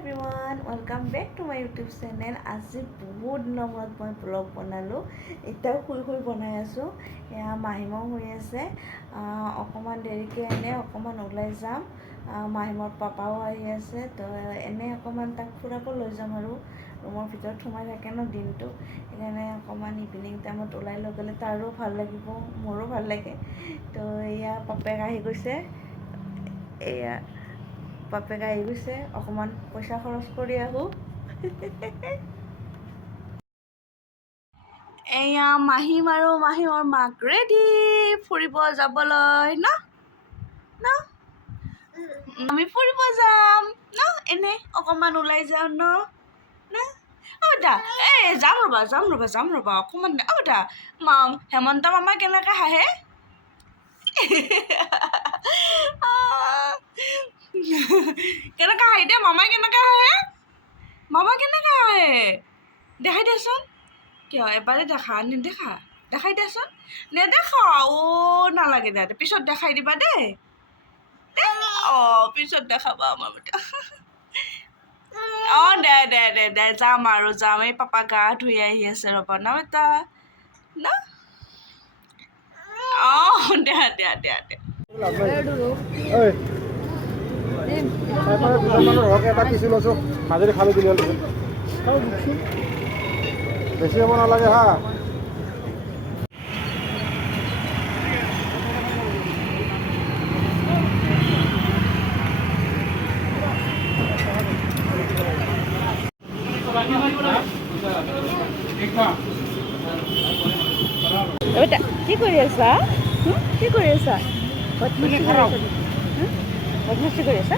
Everyone, welcome back to my YouTube channel. আজি বহুত দিনৰ মূৰত মই ব্লগ বনালোঁ। এতিয়াও শুই বনাই আছোঁ। এয়া মাহীমাও হৈ আছে। অকণমান দেৰিকৈ অকণমান ওলাই যাম। মাহীমৰ পাপাও আহি আছে, তো অকণমান তাক ফুৰাব লৈ যাম আৰু ৰুমৰ ভিতৰত সোমাই থাকে ন দিনটো। সেইকাৰণে অকণমান ইভিনিং টাইমত ওলাই লৈ গ'লে তাৰো ভাল লাগিব, মোৰো ভাল লাগে। তো এয়া বাপেক আহি গৈছে। বাপেক আহি গৈছে, অকণমান পইচা খৰচ কৰি আহোঁ। এয়া মাহীম আৰু মাহীমৰ মাক ৰেডি ফুৰিব যাবলৈ ন। আমি ফুৰিব যাম ন, অকণমান ওলাই যাওঁ ন। দা যাম ৰ'বা অকণমান দা। হেমন্ত মামা কেনেকৈ হাঁহে। কেনেকৈ হাঁহি দে মামাই, কেনেকৈ হাঁহে দেখাই দেচোন। কিয় এবাৰে দেখা, দেখাই দেচোন। নেদেখা নালাগে দে, পিছত দেখাই দিবা দেই। পিছত দেখাবা আমাৰ বেটা। দে যাম আৰু যাম। এই পাপা গা ধুই আহি আছে ৰ'বা ন বেটা ন। দে বেছি হ'ব নালাগে হা। বেটা কি কৰি আছা? বদমাচি কৰি আছা?